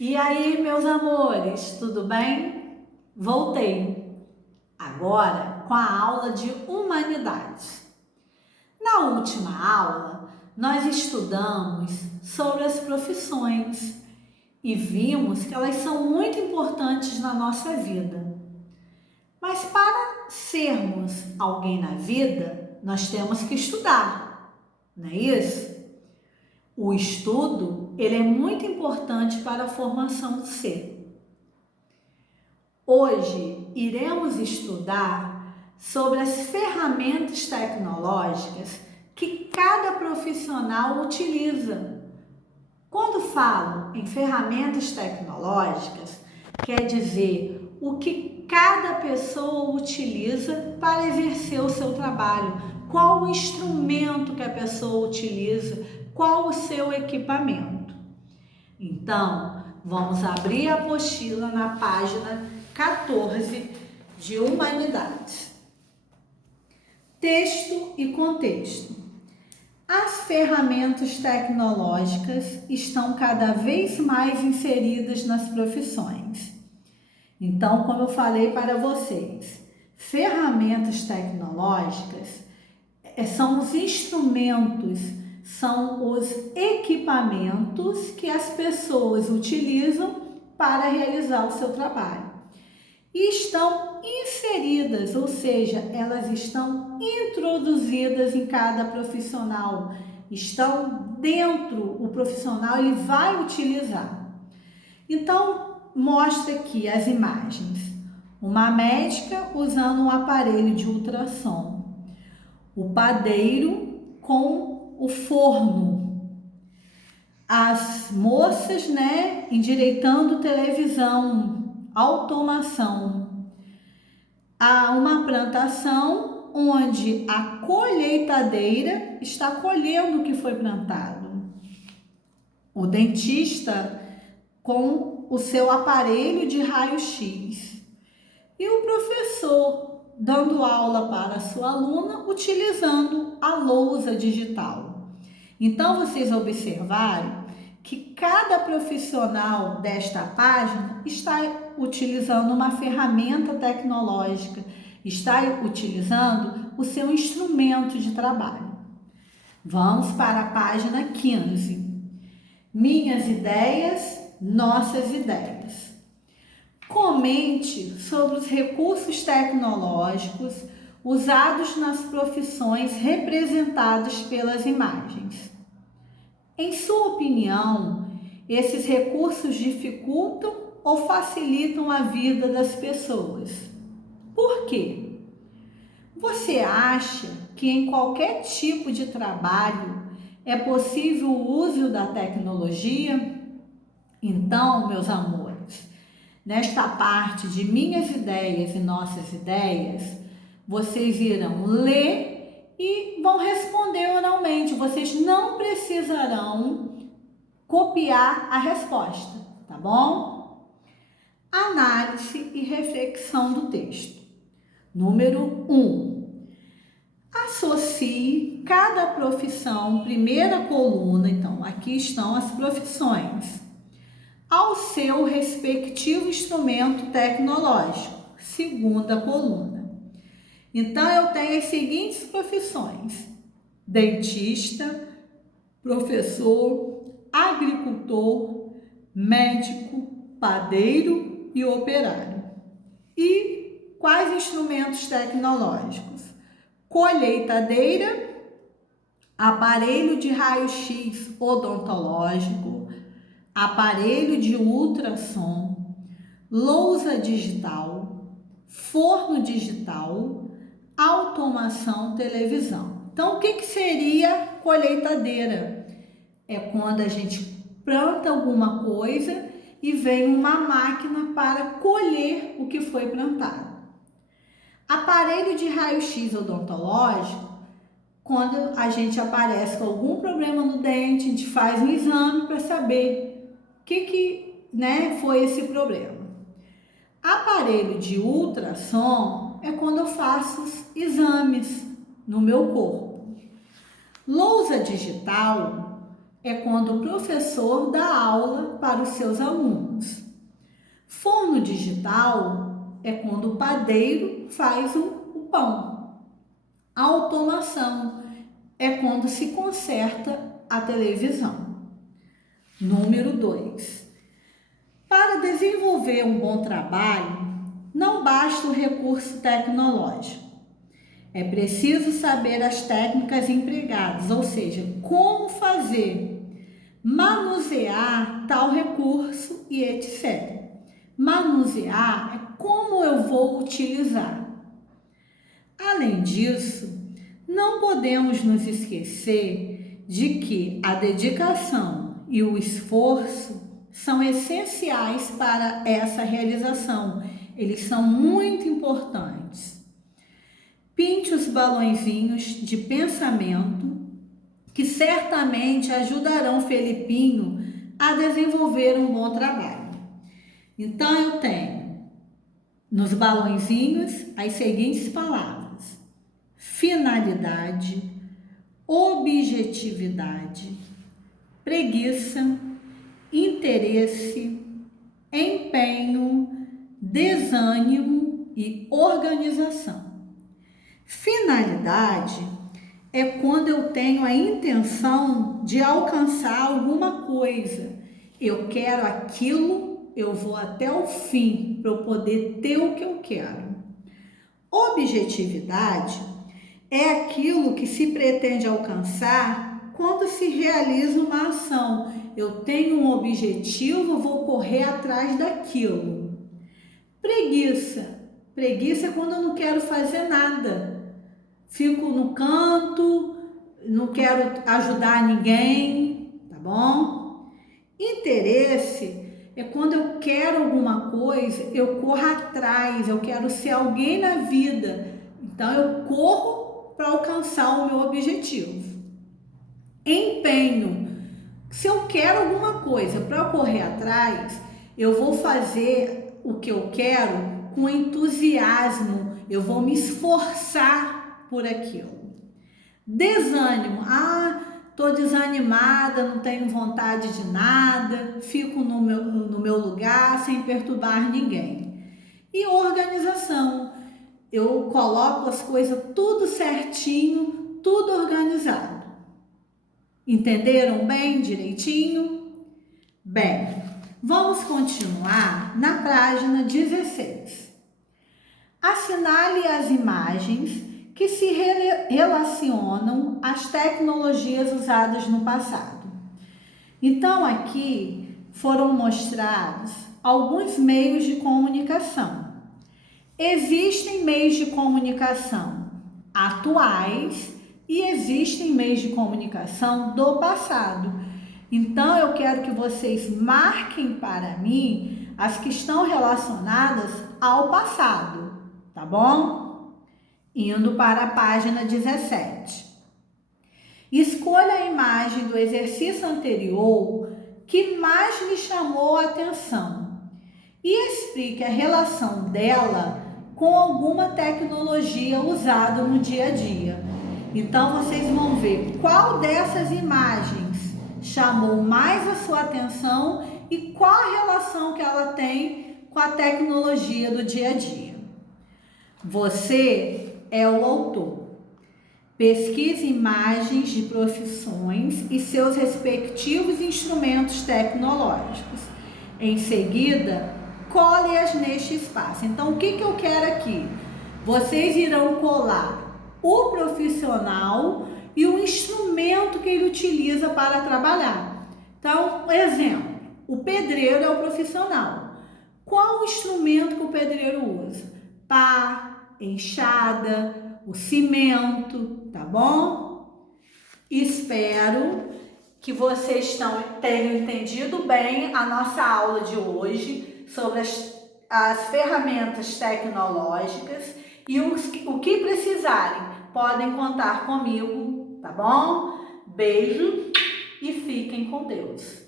E aí, meus amores, tudo bem? Voltei, agora com a aula de Humanidades. Na última aula, nós estudamos sobre as profissões e vimos que elas são muito importantes na nossa vida. Mas para sermos alguém na vida, nós temos que estudar, não é isso? O estudo, ele é muito importante para a formação do ser. Hoje iremos estudar sobre as ferramentas tecnológicas que cada profissional utiliza. Quando falo em ferramentas tecnológicas, quer dizer o que cada pessoa utiliza para exercer o seu trabalho, qual o instrumento que a pessoa utiliza, qual o seu equipamento. Então, vamos abrir a apostila na página 14 de Humanidades. Texto e contexto. As ferramentas tecnológicas estão cada vez mais inseridas nas profissões. Então, como eu falei para vocês, ferramentas tecnológicas são os instrumentos, são os equipamentos que as pessoas utilizam para realizar o seu trabalho. E estão inseridas, ou seja, elas estão introduzidas em cada profissional, estão dentro, o profissional ele vai utilizar. Então, mostra aqui as imagens. Uma médica usando um aparelho de ultrassom, o padeiro com o forno, as moças, endireitando televisão, automação. Há uma plantação onde a colheitadeira está colhendo o que foi plantado. O dentista com o seu aparelho de raio-x. E o professor dando aula para a sua aluna utilizando a lousa digital. Então, vocês observaram que cada profissional desta página está utilizando uma ferramenta tecnológica, está utilizando o seu instrumento de trabalho. Vamos para a página 15. Minhas ideias, nossas ideias. Comente sobre os recursos tecnológicos usados nas profissões representadas pelas imagens. Em sua opinião, esses recursos dificultam ou facilitam a vida das pessoas? Por quê? Você acha que em qualquer tipo de trabalho é possível o uso da tecnologia? Então, meus amores, nesta parte de minhas ideias e nossas ideias, vocês irão ler e vão responder oralmente. Vocês não precisarão copiar a resposta, tá bom? Análise e reflexão do texto. Número 1. Associe cada profissão, primeira coluna, então aqui estão as profissões, ao seu respectivo instrumento tecnológico, segunda coluna. Então, eu tenho as seguintes profissões: dentista, professor, agricultor, médico, padeiro e operário. E quais instrumentos tecnológicos? Colheitadeira, aparelho de raio-x odontológico, aparelho de ultrassom, lousa digital, forno digital, automação, televisão. Então, o que seria colheitadeira? É quando a gente planta alguma coisa e vem uma máquina para colher o que foi plantado. Aparelho de raio-x odontológico, quando a gente aparece com algum problema no dente, a gente faz um exame para saber o que foi esse problema. Aparelho de ultrassom é quando eu faço os exames no meu corpo. Lousa digital é quando o professor dá aula para os seus alunos. Forno digital é quando o padeiro faz o pão. Automação é quando se conserta a televisão. Número 2. Para desenvolver um bom trabalho, não basta o recurso tecnológico. É preciso saber as técnicas empregadas, ou seja, como fazer, manusear tal recurso e etc. Manusear é como eu vou utilizar. Além disso, não podemos nos esquecer de que a dedicação e o esforço são essenciais para essa realização. Eles são muito importantes. Pinte os balõezinhos de pensamento que certamente ajudarão Felipinho a desenvolver um bom trabalho. Então eu tenho nos balõezinhos as seguintes palavras: finalidade, objetividade, preguiça, interesse, empenho, desânimo e organização. Finalidade é quando eu tenho a intenção de alcançar alguma coisa. Eu quero aquilo, eu vou até o fim para eu poder ter o que eu quero. Objetividade é aquilo que se pretende alcançar quando se realiza uma ação. Eu tenho um objetivo, vou correr atrás daquilo. Preguiça. Preguiça é quando eu não quero fazer nada. Fico no canto, não quero ajudar ninguém, tá bom? Interesse é quando eu quero alguma coisa, eu corro atrás, eu quero ser alguém na vida. Então eu corro para alcançar o meu objetivo. Empenho. Se eu quero alguma coisa para correr atrás, eu vou fazer o que eu quero com entusiasmo, eu vou me esforçar por aquilo. Desânimo. Tô desanimada, não tenho vontade de nada, fico no meu lugar sem perturbar ninguém. E organização. Eu coloco as coisas tudo certinho, tudo organizado. Entenderam bem, direitinho? Bem, vamos continuar na página 16. Assinale as imagens que se relacionam às tecnologias usadas no passado. Então, aqui foram mostrados alguns meios de comunicação. Existem meios de comunicação atuais e existem meios de comunicação do passado. Então, eu quero que vocês marquem para mim as que estão relacionadas ao passado, tá bom? Indo para a página 17. Escolha a imagem do exercício anterior que mais lhe chamou a atenção e explique a relação dela com alguma tecnologia usada no dia a dia. Então, vocês vão ver qual dessas imagens chamou mais a sua atenção e qual a relação que ela tem com a tecnologia do dia a dia. Você é o autor. Pesquise imagens de profissões e seus respectivos instrumentos tecnológicos. Em seguida, cole-as neste espaço. Então, o que eu quero aqui? Vocês irão colar o profissional e o instrumento que ele utiliza para trabalhar. Então, exemplo, o pedreiro é o profissional. Qual o instrumento que o pedreiro usa? Pá, enxada, o cimento, tá bom? Espero que vocês tenham entendido bem a nossa aula de hoje sobre as ferramentas tecnológicas e o que precisarem, podem contar comigo, tá bom? Beijo e fiquem com Deus.